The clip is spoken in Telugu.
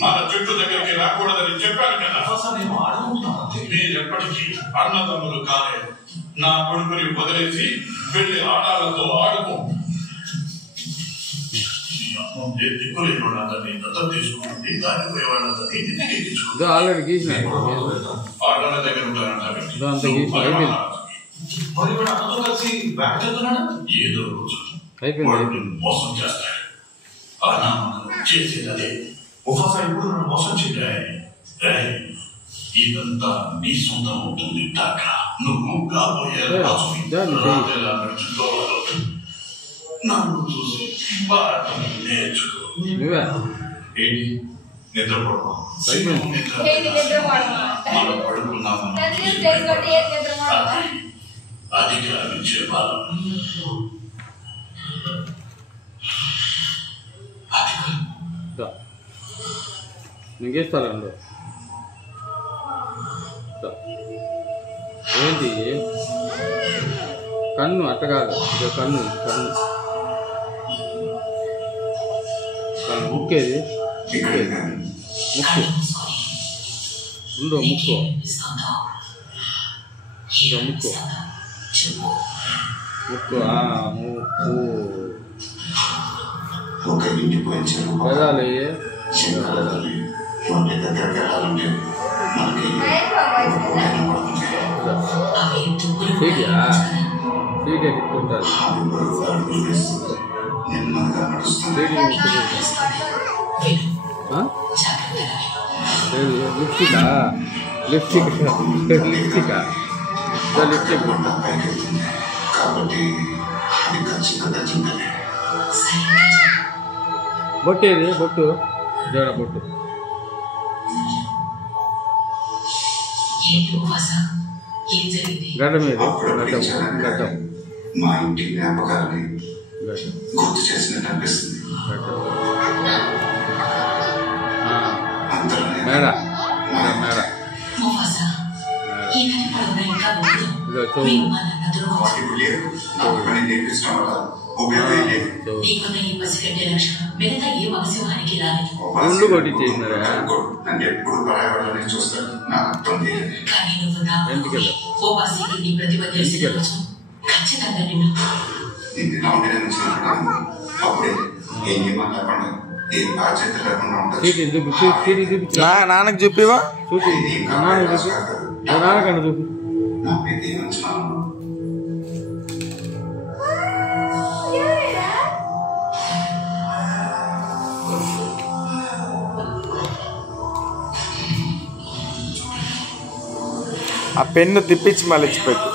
మన చెట్టు దగ్గరికి రాకూడదని చెప్పాను కదా. మీరెప్పటికీ అన్నదమ్ములు కాలేదు. నా కొడుకుని వదిలేసి వెళ్ళి ఆడాలతో ఆడుకో. దిక్కులేని వాళ్ళందరినీ దత్తం తీసుకుంటుంది, దానిపోయే వాళ్ళందరినీ ఆడాల దగ్గర ఏదో రోజు మోసం చేస్తాడు. చేసేదే ముఫాసా ఇప్పుడు నన్ను మోసం చేయాలి. ఇదంతా నీ సొంతం అవుతుంది. నువ్వు కాబోయే నన్ను చూసి నేర్చుకో. నిద్రపోవడం మనం పడుకున్నాము అధికారించే బాధ. నీకేస్తాను ఏంటి కన్ను అట్ట కాదు, కన్ను కన్ను కన్ను ముక్కేది ముక్కు ఉండు, ముక్కు ముక్కు ముక్కు ముక్కు పెదాలి లిప్స్టికా లిప్స్టిక్ లిప్స్టికా లిప్స్టిక్ బొట్టు ఏది బొట్టు జోడ బొట్టు గడ్డం ఏది గడ్డం గడ్డం మా ఇంటి జ్ఞాపకాలని గుర్తు చేసినట్టు అనిపిస్తుంది. మేడ మేడ ఉండు కొట్టి చేసినారా నన్ను ఎప్పుడు పరాయవాళ్ళని చూస్తాను. నాకు అర్థం తెలియదు. అప్పుడే ఏం చెప్పండి, ఏం బాధ్యత లేకుండా ఉంటుంది. నాన్నకు చెప్పేవా చూపి నాన్నకన్నా చూపి ఆ పెన్ను తిప్పించి మళ్ళీ ఇచ్చిపెట్టు.